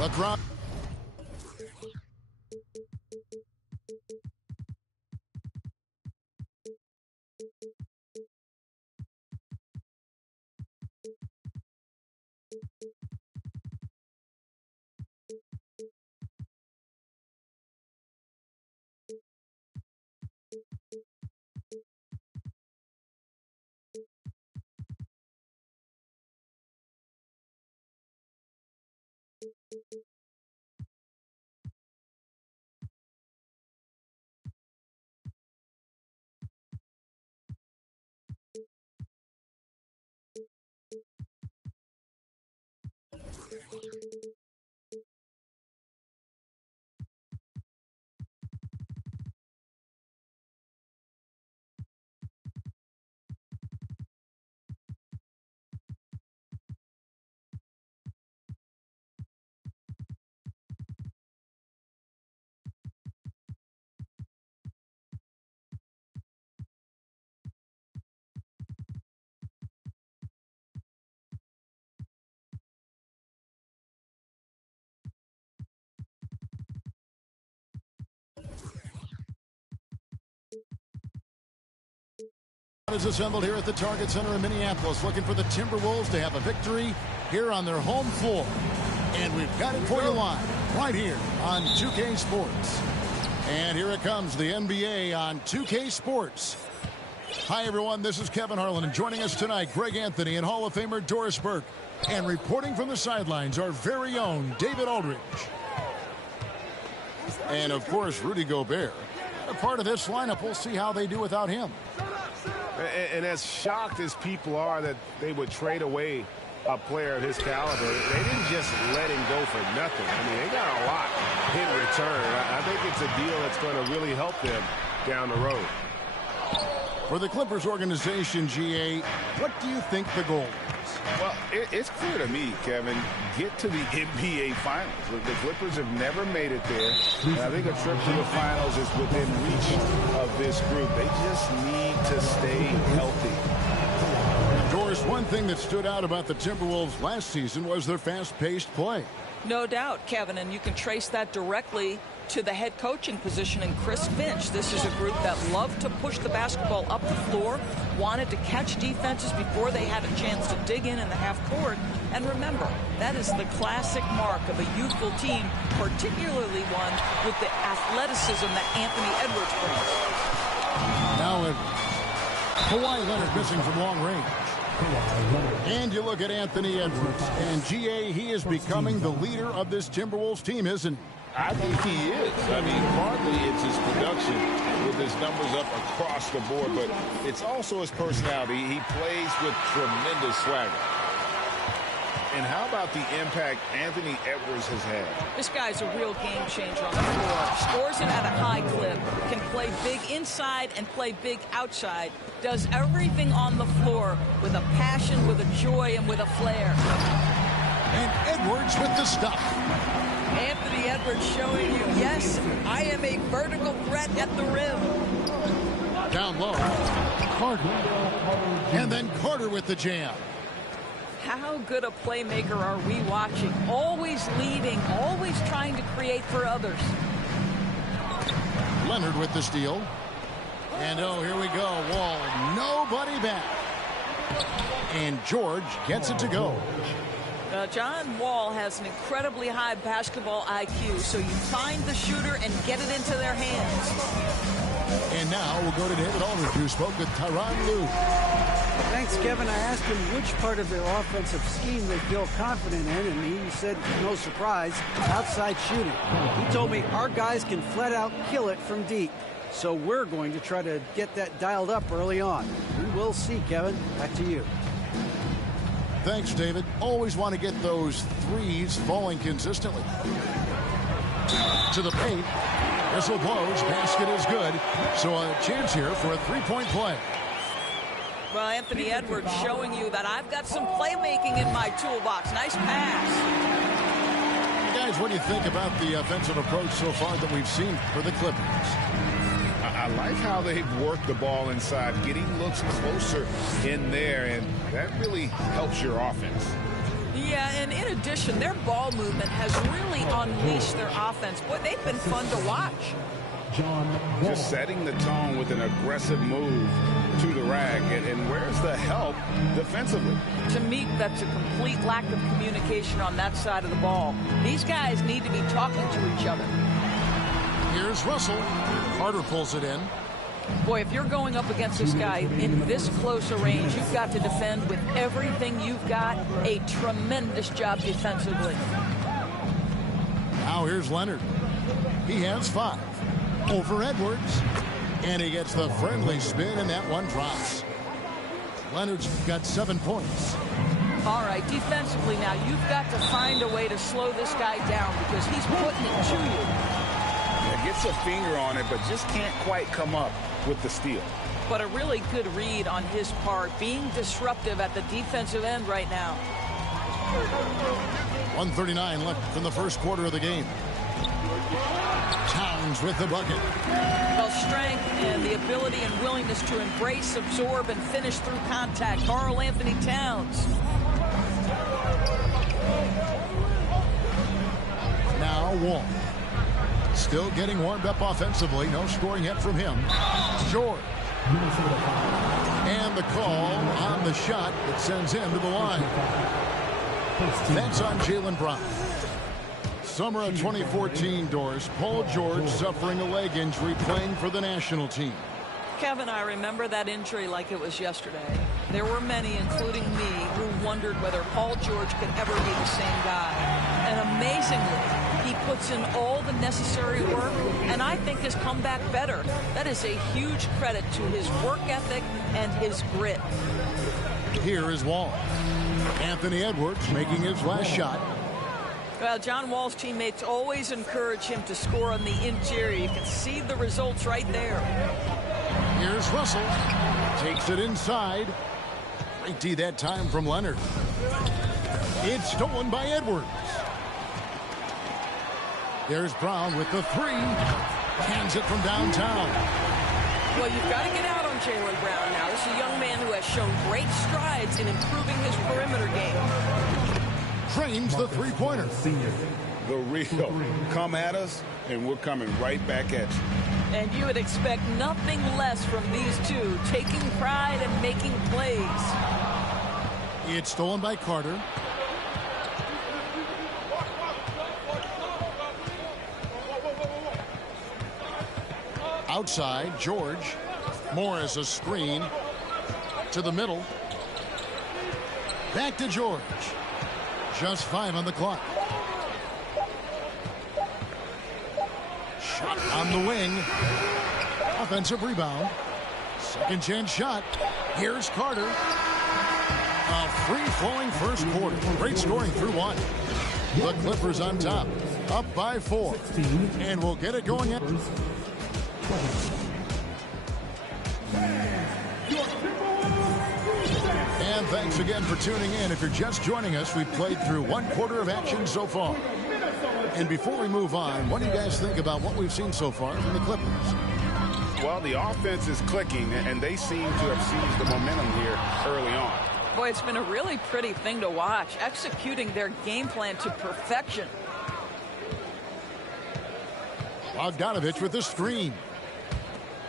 LeBron. Is assembled here at the Target Center in Minneapolis, looking for the Timberwolves to have a victory here on their home floor. And we've got it for you live right here on 2K Sports. And here it comes, the NBA on 2K Sports. Hi, everyone. This is Kevin Harlan, and joining us tonight, Greg Anthony and Hall of Famer Doris Burke. And reporting from the sidelines, our very own David Aldridge. And, of course, Rudy Gobert. A part of this lineup, we'll see how they do without him. And as shocked as people are that they would trade away a player of his caliber, they didn't just let him go for nothing. I mean, they got a lot in return. I think it's a deal that's going to really help them down the road. For the Clippers organization, GA, what do you think the goal is? Well, it's clear to me, Kevin, get to the NBA Finals. The Clippers have never made it there. And I think a trip to the Finals is within reach of this group. They just need to stay healthy. Doris, one thing that stood out about the Timberwolves last season was their fast-paced play. No doubt, Kevin, and you can trace that directly to the head coaching position in Chris Finch. This is a group that loved to push the basketball up the floor, wanted to catch defenses before they had a chance to dig in the half court. And remember, that is the classic mark of a youthful team, particularly one with the athleticism that Anthony Edwards brings. Now Kawhi Leonard missing from long range. And you look at Anthony Edwards, and GA, he is becoming the leader of this Timberwolves team, isn't he? I think he is. I mean, partly it's his production with his numbers up across the board, but it's also his personality. He plays with tremendous swagger. And how about the impact Anthony Edwards has had? This guy's a real game changer on the floor. Scores it at a high clip, can play big inside and play big outside, does everything on the floor with a passion, with a joy, and with a flair. And Edwards with the stuff. Anthony Edwards showing you, yes, I am a vertical threat at the rim. Down low. Carter. And then Carter with the jam. How good a playmaker are we watching? Always leading, always trying to create for others. Leonard with the steal. And oh, here we go. Wall, nobody back. And George gets it to go. John Wall has an incredibly high basketball IQ, so you find the shooter and get it into their hands. And now we'll go to David Aldridge, who spoke with Tyronn Lue. Thanks, Kevin. I asked him which part of their offensive scheme they feel confident in, and he said, no surprise, outside shooting. He told me our guys can flat out kill it from deep, so we're going to try to get that dialed up early on. We will see, Kevin. Back to you. Thanks, David. Always want to get those threes falling consistently. To the paint. Whistle blows. Basket is good. So a chance here for a three-point play. Well, Anthony Edwards showing you that I've got some playmaking in my toolbox. Nice pass. Guys, what do you think about the offensive approach so far that we've seen for the Clippers? I like how they've worked the ball inside, getting looks closer in there, and that really helps your offense. Yeah, and in addition, their ball movement has really unleashed their offense. Boy, they've been fun to watch. Just setting the tone with an aggressive move to the rack. And where's the help defensively? To me, that's a complete lack of communication on that side of the ball. These guys need to be talking to each other. Here's Russell. Carter pulls it in. Boy, if you're going up against this guy in this close a range, you've got to defend with everything you've got. A tremendous job defensively. Now here's Leonard. He has 5 over Edwards. And he gets the friendly spin, and that one drops. Leonard's got 7 points. All right, defensively now, you've got to find a way to slow this guy down because he's putting it to you. Yeah, gets a finger on it, but just can't quite come up with the steal. But a really good read on his part, being disruptive at the defensive end right now. 1:39 left in the first quarter of the game. Towns with the bucket. Well, strength and the ability and willingness to embrace, absorb, and finish through contact. Karl-Anthony Towns. Now Wall. Still getting warmed up offensively. No scoring yet from him. George. And the call on the shot that sends him to the line. That's on Jaylen Brown. Summer of 2014, Doris. Paul George suffering a leg injury playing for the national team. Kevin, I remember that injury like it was yesterday. There were many, including me, who wondered whether Paul George could ever be the same guy. And amazingly, he puts in all the necessary work, and I think has come back better. That is a huge credit to his work ethic and his grit. Here is Wall. Anthony Edwards making his last shot. Well, John Wall's teammates always encourage him to score on the interior. You can see the results right there. Here's Russell. Takes it inside. Great D that time from Leonard. It's stolen by Edwards. There's Brown with the 3. Hands it from downtown. Well, you've got to get out on Jaylen Brown now. This is a young man who has shown great strides in improving his perimeter game. Trains the 3-pointer. The real. Come at us, and we're coming right back at you. And you would expect nothing less from these two, taking pride and making plays. It's stolen by Carter. Outside, George. Morris a screen. To the middle. Back to George. Just 5 on the clock. Shot on the wing. Offensive rebound. Second chance shot. Here's Carter. A free-flowing first quarter. Great scoring through 1. The Clippers on top. Up by 4. And we'll get it going. And thanks again for tuning in. If you're just joining us, we've played through 1 quarter of action so far. And before we move on, what do you guys think about what we've seen so far from the Clippers? Well, the offense is clicking, and they seem to have seized the momentum here early on. Boy, it's been a really pretty thing to watch, executing their game plan to perfection. Bogdanovich with the screen.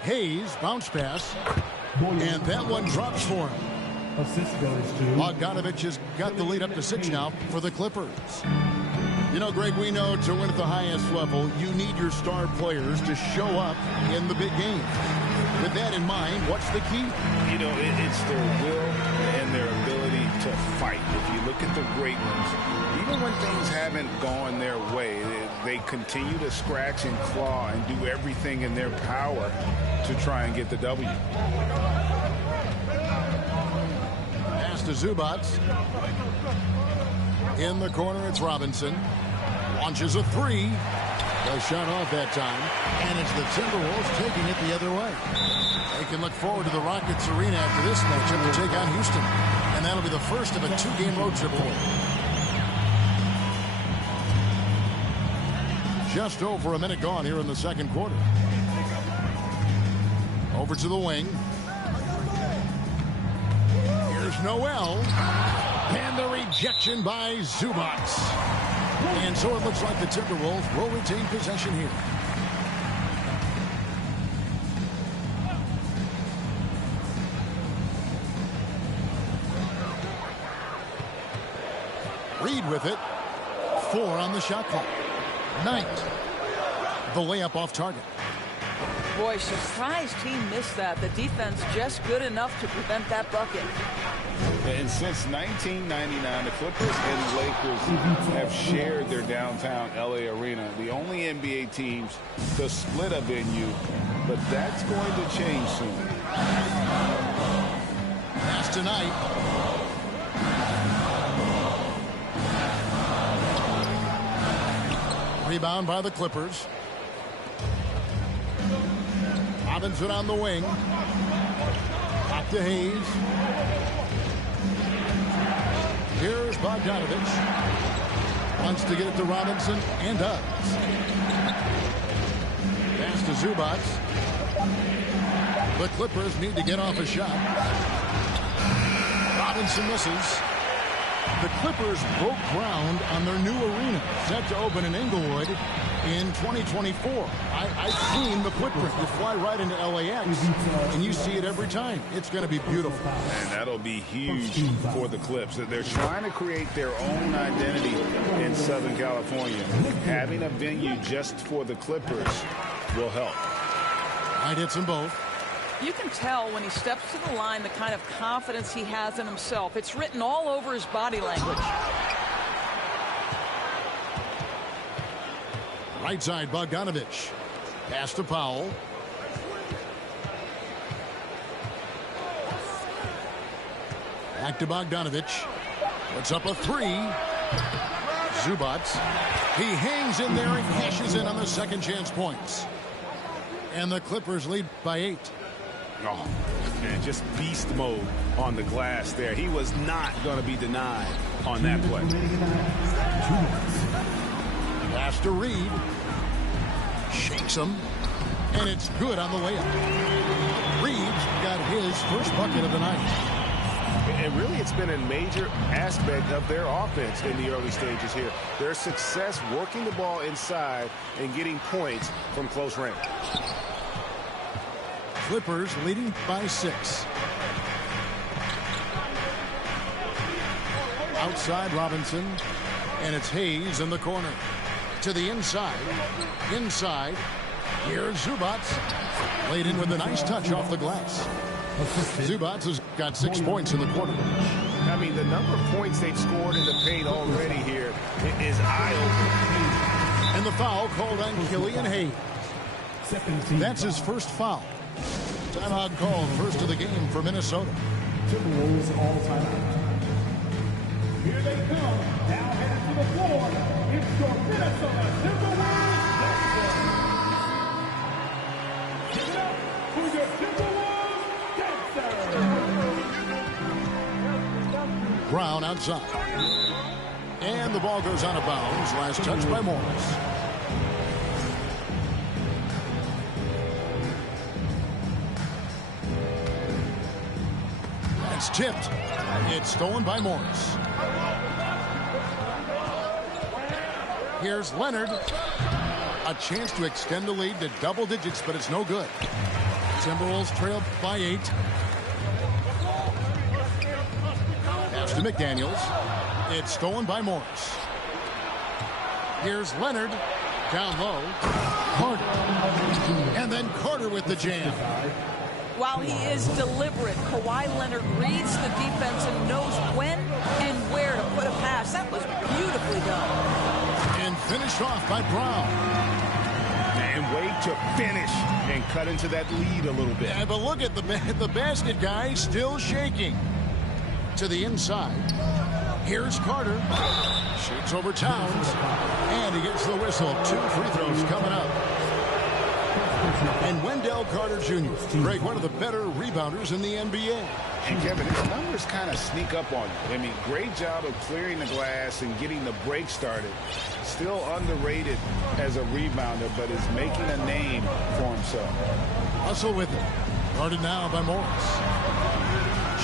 Hayes, bounce pass. And that one drops for him. Assist goes to Bogdanovich has got the lead up to 6 now for the Clippers. You know, Greg, we know to win at the highest level, you need your star players to show up in the big games. With that in mind, what's the key? You know, it's their will and their ability to fight. If you look at the great ones, even when things haven't gone their way, they continue to scratch and claw and do everything in their power to try and get the W. Pass to Zubac. In the corner, it's Robinson. Launches a 3. The shot off that time. And it's the Timberwolves taking it the other way. They can look forward to the Rockets Arena after this matchup to take on Houston. And that'll be the first of a 2-game road trip for them. Just over a minute gone here in the second quarter. Over to the wing. Here's Noel. And the rejection by Zubats. And so it looks like the Timberwolves will retain possession here. Reed with it. 4 on the shot clock. Knight. The layup off target. Boy, surprised he missed that. The defense just good enough to prevent that bucket. And since 1999, the Clippers and Lakers have shared their downtown LA arena. The only NBA teams to split a venue, but that's going to change soon. Pass tonight. Rebound by the Clippers. Robinson on the wing. Back to Hayes. Here's Bogdanovich. Wants to get it to Robinson and does. Pass to Zubats. The Clippers need to get off a shot. Robinson misses. The Clippers broke ground on their new arena, set to open in Inglewood in 2024. I've seen the footprint. You fly right into LAX, and you see it every time. It's going to be beautiful. And that'll be huge for the Clips. They're trying to create their own identity in Southern California. Having a venue just for the Clippers will help. I'd hit them both. You can tell when he steps to the line the kind of confidence he has in himself. It's written all over his body language. Right side, Bogdanovich. Pass to Powell. Back to Bogdanovich. Puts up a 3. Zubats. He hangs in there and cashes in on the second chance points. And the Clippers lead by 8. Oh, man, just beast mode on the glass there. He was not going to be denied on that play. Pass to Reed. Shakes him. And it's good on the layup. Reed's got his first bucket of the night. And really, it's been a major aspect of their offense in the early stages here. Their success working the ball inside and getting points from close range. Clippers leading by 6. Outside Robinson. And it's Hayes in the corner. To the inside. Inside. Here's Zubats. Laid in with a nice touch off the glass. Zubats has got 6 points in the quarter. I mean, the number of points they've scored in the paint already here is eye-opening. And the foul called on Killian Hayes. That's his first foul. Timeout called, first of the game for Minnesota. Timberwolves all time. Here they come, now headed to the floor. It's your Minnesota Timberwolves. Give it up for your Timberwolves dancers. Brown outside. And the ball goes out of bounds. Last touch by Morris. It's tipped. It's stolen by Morris. Here's Leonard. A chance to extend the lead to double digits, but it's no good. Timberwolves trail by 8. Pass to McDaniels. It's stolen by Morris. Here's Leonard. Down low. Carter. And then Carter with the jam. While he is deliberate, Kawhi Leonard reads the defense and knows when and where to put a pass. That was beautifully done. And finished off by Brown. And wait to finish and cut into that lead a little bit. Yeah, but look at the basket guy still shaking. To the inside. Here's Carter. Shoots over Towns. And he gets the whistle. 2 free throws coming up. And Wendell Carter Jr., Greg, one of the better rebounders in the NBA. And Kevin, his numbers kind of sneak up on you. I mean, great job of clearing the glass and getting the break started. Still underrated as a rebounder, but is making a name for himself. Hustle with it. Guarded now by Morris.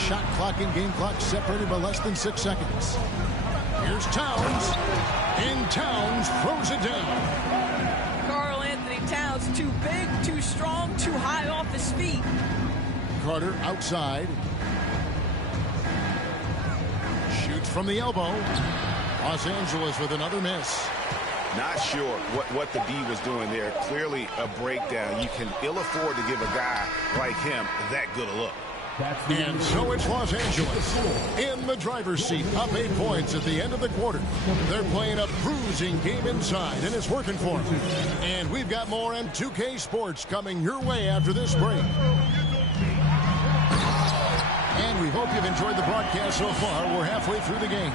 Shot clock and game clock separated by less than 6 seconds. Here's Towns. And Towns throws it down. Karl-Anthony Towns, too big, too strong, too high off his feet. Carter outside. Shoots from the elbow. Los Angeles with another miss. Not sure what the D was doing there. Clearly a breakdown. You can ill afford to give a guy like him that good a look. And so it's Los Angeles in the driver's seat, up 8 points at the end of the quarter. They're playing a bruising game inside, and it's working for them. And we've got more M2K Sports coming your way after this break. And we hope you've enjoyed the broadcast so far. We're halfway through the game.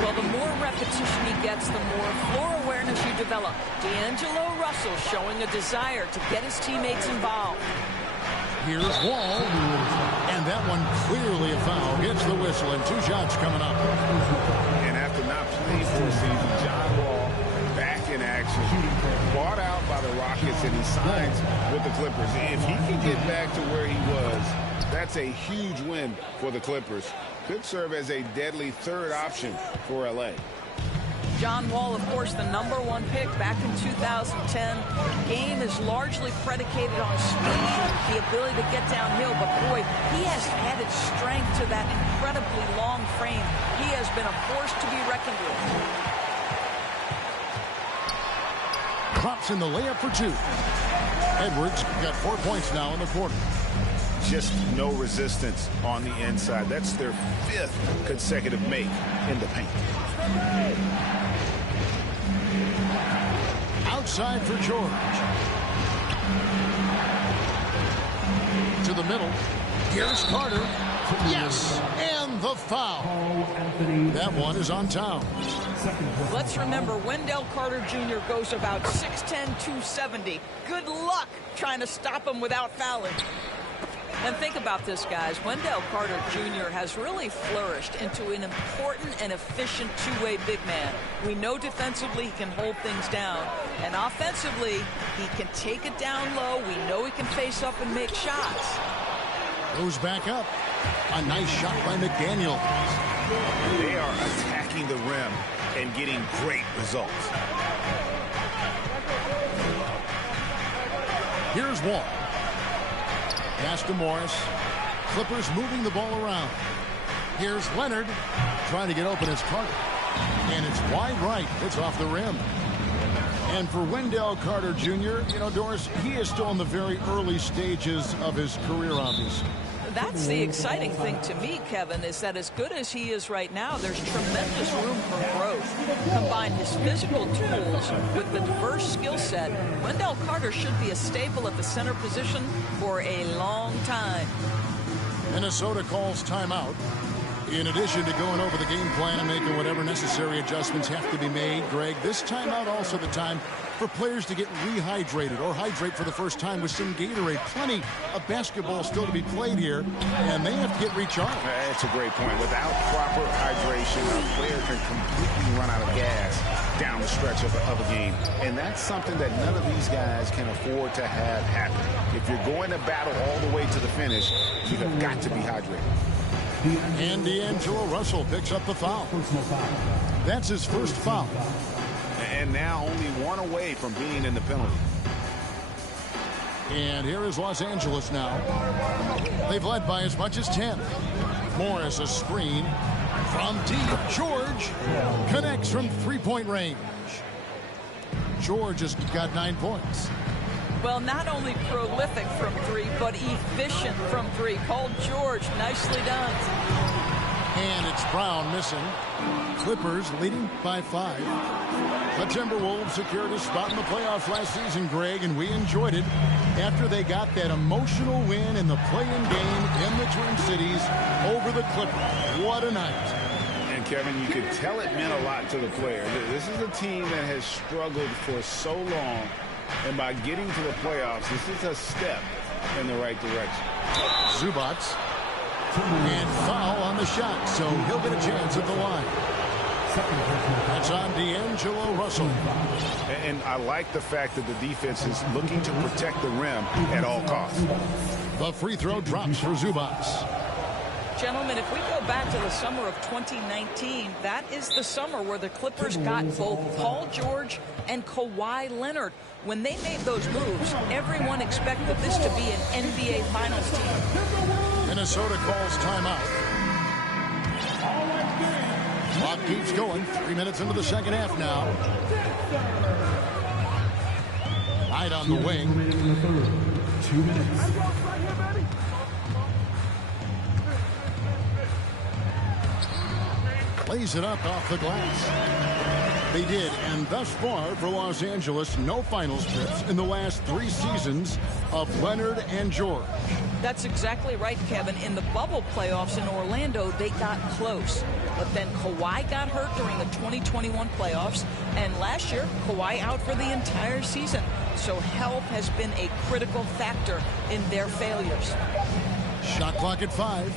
Well, the more repetition he gets, the more floor awareness you develop. D'Angelo Russell showing a desire to get his teammates involved. Here's Wall. And that one clearly a foul. Gets the whistle, and 2 shots coming up. And after not playing for a season, John Wall back in action. Bought out by the Rockets, and he signs with the Clippers. If he can get back to where he was, that's a huge win for the Clippers. Could serve as a deadly third option for LA. John Wall, of course, the #1 pick back in 2010. Game is largely predicated on speed, the ability to get downhill. But, boy, he has added strength to that incredibly long frame. He has been a force to be reckoned with. Drops in the layup for 2. Edwards got 4 points now in the quarter. Just no resistance on the inside. That's their 5th consecutive make in the paint. Outside for George. To the middle. Here's Carter. Yes, and the foul. That one is on Towns. Let's remember, Wendell Carter Jr. goes about 6'10", 270. Good luck trying to stop him without fouling. And think about this, guys. Wendell Carter Jr. has really flourished into an important and efficient two-way big man. We know defensively he can hold things down. And offensively, he can take it down low. We know he can face up and make shots. Goes back up. A nice shot by McDaniel. They are attacking the rim and getting great results. Here's Wall. Pass to Morris. Clippers moving the ball around. Here's Leonard trying to get open as Carter. And it's wide right. It's off the rim. And for Wendell Carter Jr., you know, Doris, he is still in the very early stages of his career, obviously. That's the exciting thing to me, Kevin, is that as good as he is right now, there's tremendous room for growth. Combine his physical tools with the diverse skill set, Wendell Carter should be a staple at the center position for a long time. Minnesota calls timeout. In addition to going over the game plan and making whatever necessary adjustments have to be made, Greg, this timeout also the time for players to get rehydrated or hydrate for the first time with some Gatorade. Plenty of basketball still to be played here, and they have to get recharged. That's a great point. Without proper hydration, a player can completely run out of gas down the stretch of a game. And that's something that none of these guys can afford to have happen. If you're going to battle all the way to the finish, you have got to be hydrated. And D'Angelo Russell picks up the foul. That's his first foul. And now only one away from being in the penalty. And here is Los Angeles now. They've led by as much as 10. Morris a screen from deep. George connects from three-point range. George has got 9 points. Well, not only prolific from 3, but efficient from 3. Called George. Nicely done. And it's Brown missing. Clippers leading by 5. The Timberwolves secured a spot in the playoffs last season, Greg, and we enjoyed it after they got that emotional win in the play-in game in the Twin Cities over the Clippers. What a night. And, Kevin, you could tell it meant a lot to the player. This is a team that has struggled for so long, and by getting to the playoffs, this is a step in the right direction. Zubats. And foul on the shot, so he'll get a chance at the line. That's on D'Angelo Russell. And I like the fact that the defense is looking to protect the rim at all costs. The free throw drops for Zubac. Gentlemen, if we go back to the summer of 2019, that is the summer where the Clippers got both Paul George and Kawhi Leonard. When they made those moves, everyone expected this to be an NBA Finals team. Minnesota calls timeout. Clock keeps going. 3 minutes into the second half now. Knight on the wing. 2 minutes. Plays it up off the glass. They did, and thus far for Los Angeles, no finals trips in the last 3 seasons of Leonard and George. That's exactly right, Kevin. In the bubble playoffs in Orlando, they got close. But then Kawhi got hurt during the 2021 playoffs, and last year, Kawhi out for the entire season. So health has been a critical factor in their failures. Shot clock at 5.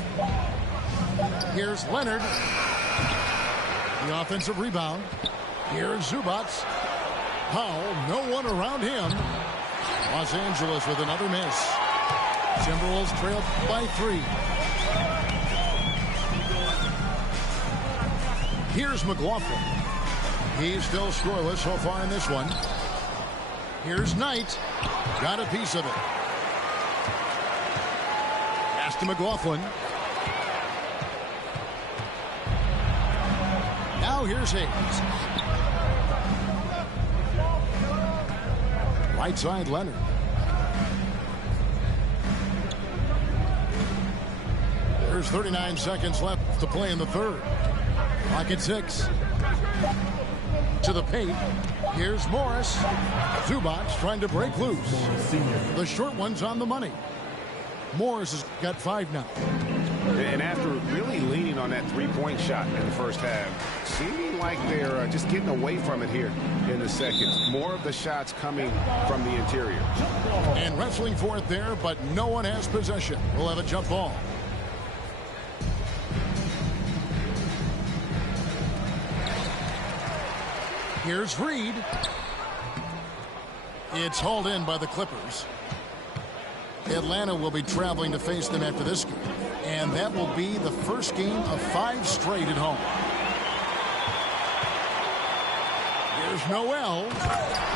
Here's Leonard. The offensive rebound. Here's Zubac. Powell, no one around him. Los Angeles with another miss. Timberwolves trail by 3. Here's McLaughlin. He's still scoreless so far in this one. Here's Knight. Got a piece of it. Pass to McLaughlin. Now here's Hayes. Right side Leonard. There's 39 seconds left to play in the third. Clock at 6. To the paint. Here's Morris. Zubac trying to break loose. The short one's on the money. Morris has got 5 now. And after really leaning on that three-point shot in the first half, seeming like they're just getting away from it here in the second. More of the shots coming from the interior. And wrestling for it there, but no one has possession. We'll have a jump ball. Here's Reed. It's hauled in by the Clippers. Atlanta will be traveling to face them after this game. And that will be the first game of 5 straight at home. Here's Noel.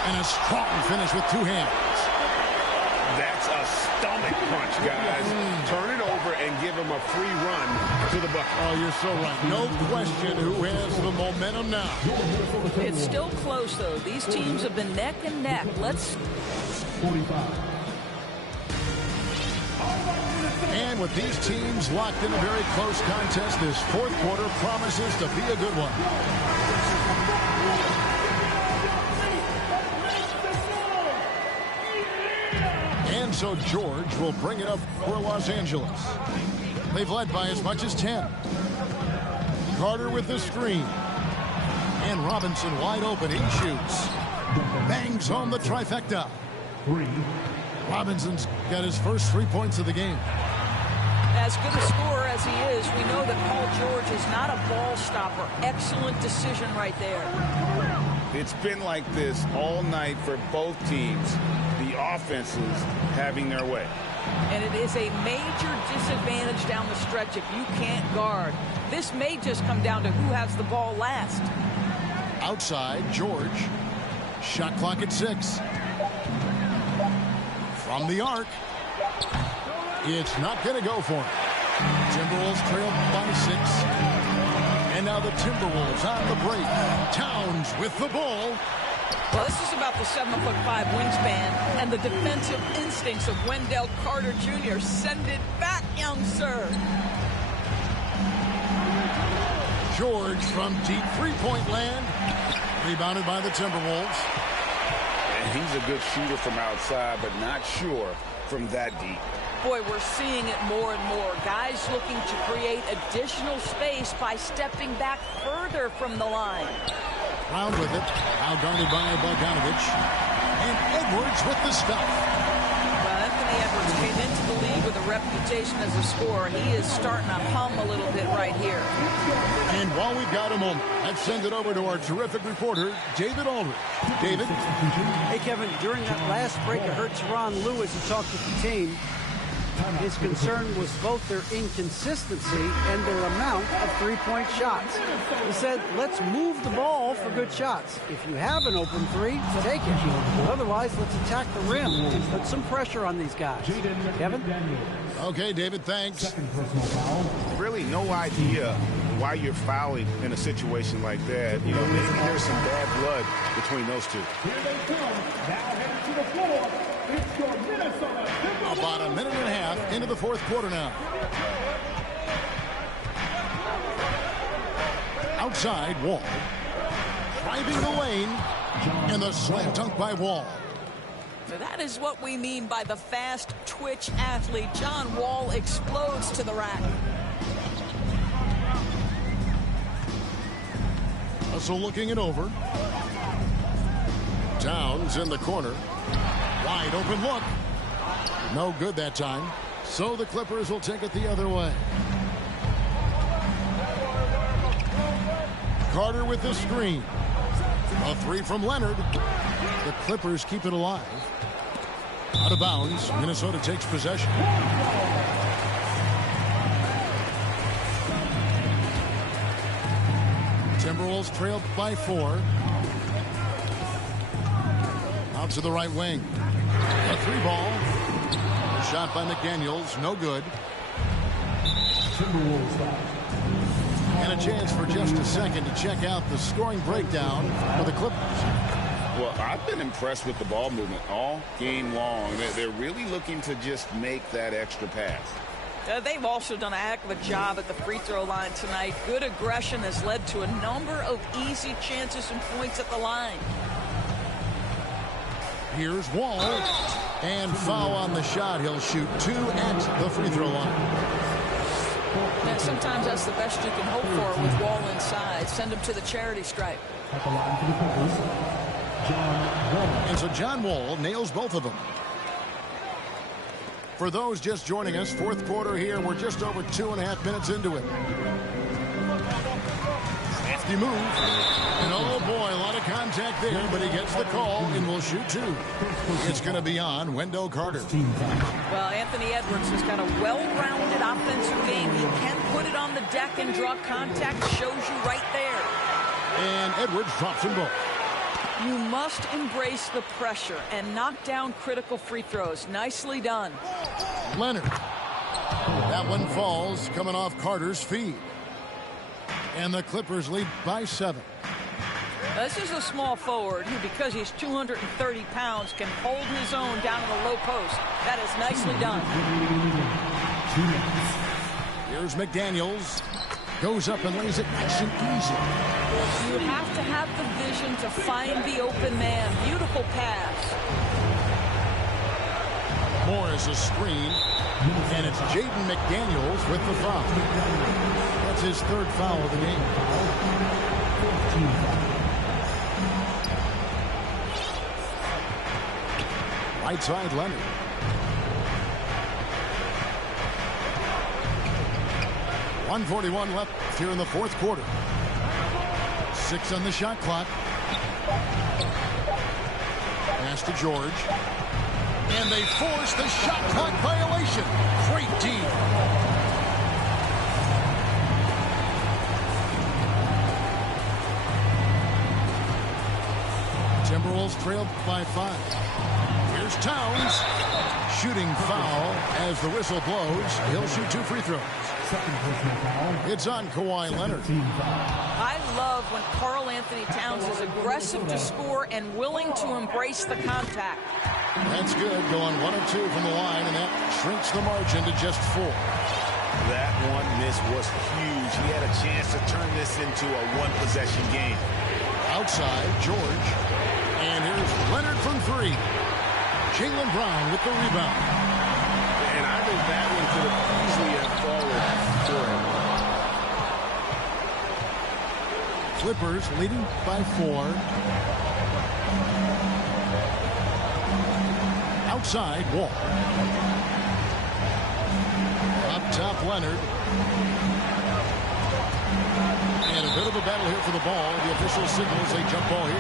And a strong finish with 2 hands. That's a stomach punch, guys. Turn it over and give him a free run to the bucket. Oh, you're so right. No question who has the momentum now. It's still close, though. These teams have been neck and neck. Let's... 45. And with these teams locked in a very close contest, this fourth quarter promises to be a good one. And so George will bring it up for Los Angeles. They've led by as much as 10. Carter with the screen. And Robinson wide open. He shoots. Bangs home the trifecta. Robinson's got his first 3 points of the game. As good a scorer as he is, we know that Paul George is not a ball stopper. Excellent decision right there. It's been like this all night for both teams. The offenses having their way. And it is a major disadvantage down the stretch if you can't guard. This may just come down to who has the ball last. Outside, George. Shot clock at 6. From the arc. It's not going to go for him. Timberwolves trail by 6. And now the Timberwolves on the break. Towns with the ball. Well, this is about the 7'5" wingspan and the defensive instincts of Wendell Carter Jr. Send it back, young sir. George from deep three-point land. Rebounded by the Timberwolves. And he's a good shooter from outside, but not sure from that deep. Boy, we're seeing it more and more. Guys looking to create additional space by stepping back further from the line. Round with it. Now guarded by Bogdanovich. And Edwards with the stuff. Well, Anthony Anthony Edwards came into the league with a reputation as a scorer. He is starting to hum a little bit right here. And while we've got a moment, let's send it over to our terrific reporter, David Aldridge. David? Hey, Kevin, during that last break, I heard Teron Lewis, who talked with the team. His concern was both their inconsistency and their amount of three-point shots. He said, let's move the ball for good shots. If you have an open three, take it. Otherwise, let's attack the rim and put some pressure on these guys. Kevin? Okay, David, thanks. Really no idea why you're fouling in a situation like that. You know, maybe there's some bad blood between those two. Here they come. Now headed to the floor. It's your Minnesota Timberwolves. About a minute and a half into the fourth quarter now. Outside, Wall. Driving the lane. And the slam dunk by Wall. So that is what we mean by the fast twitch athlete. John Wall explodes to the rack. Russell looking it over. Towns in the corner. Wide open look. No good that time. So the Clippers will take it the other way. Carter with the screen. A three from Leonard. The Clippers keep it alive. Out of bounds. Minnesota takes possession. Timberwolves trailed by 4. Out to the right wing. A three ball. A shot by McDaniels. No good. And a chance for just a second to check out the scoring breakdown for the Clippers. Well, I've been impressed with the ball movement all game long. They're really looking to just make that extra pass. They've also done a heck of a job at the free throw line tonight. Good aggression has led to a number of easy chances and points at the line. Here's Wall. And foul on the shot. He'll shoot 2 at the free throw line. And sometimes that's the best you can hope for with Wall inside. Send him to the charity stripe. At the line for the Clippers, John Wall. And so John Wall nails both of them. For those just joining us, fourth quarter here. We're just over 2.5 minutes into it. Hefty move. And oh boy, a lot of contact there, but he gets the call and will shoot 2. It's going to be on Wendell Carter. Well, Anthony Edwards has got a well-rounded offensive game. He can put it on the deck and draw contact. Shows you right there. And Edwards drops them both. You must embrace the pressure and knock down critical free throws. Nicely done. Leonard. That one falls, coming off Carter's feed. And the Clippers lead by 7. This is a small forward who, because he's 230 pounds, can hold his own down in the low post. That is nicely done. Here's McDaniels. Goes up and lays it nice and easy. You have to have the vision to find the open man. Beautiful pass. Morris a screen. And it's Jaden McDaniels with the foul. That's his 3rd foul of the game. Right side, Leonard. .141 left here in the fourth quarter. 6 on the shot clock. Pass to George. And they force the shot clock violation. Great D. Timberwolves trailed by 5. Here's Towns. Shooting foul as the whistle blows. He'll shoot 2 free throws. It's on Kawhi Leonard. I love when Karl Anthony Towns is aggressive to score and willing to embrace the contact. That's good. Going 1 of 2 from the line, and that shrinks the margin to just 4. That one miss was huge. He had a chance to turn this into a one-possession game. Outside, George. And here's Leonard from 3. Jaylen Brown with the rebound. And I think that one could have easily have fallen for him. Clippers leading by 4. outside, Wall. Up top, Leonard. And a bit of a battle here for the ball. The official signals a jump ball here.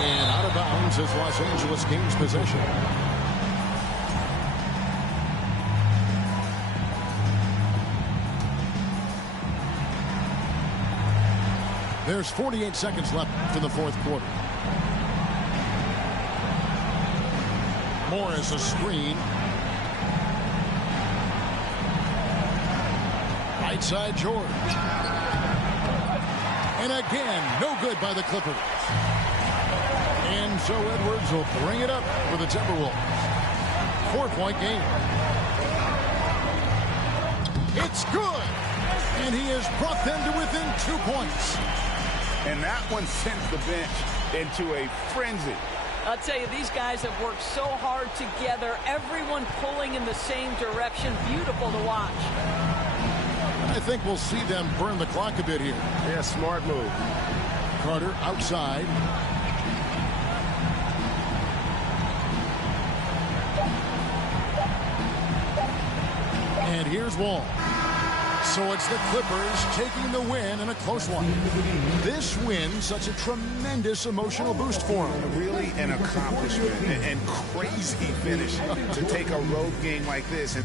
And out of bounds is Los Angeles Kings possession. There's 48 seconds left in the fourth quarter. Morris a screen. Right side, George. And again, no good by the Clippers. And so Edwards will bring it up for the Timberwolves. 4-point game. It's good. And he has brought them to within 2 points. And that one sends the bench into a frenzy. I'll tell you, these guys have worked so hard together. Everyone pulling in the same direction. Beautiful to watch. I think we'll see them burn the clock a bit here. Yeah, smart move. Carter outside. And here's Wall. So it's the Clippers taking the win in a close one. This win, such a tremendous emotional boost for them. Really an accomplishment and crazy finish to take a road game like this. And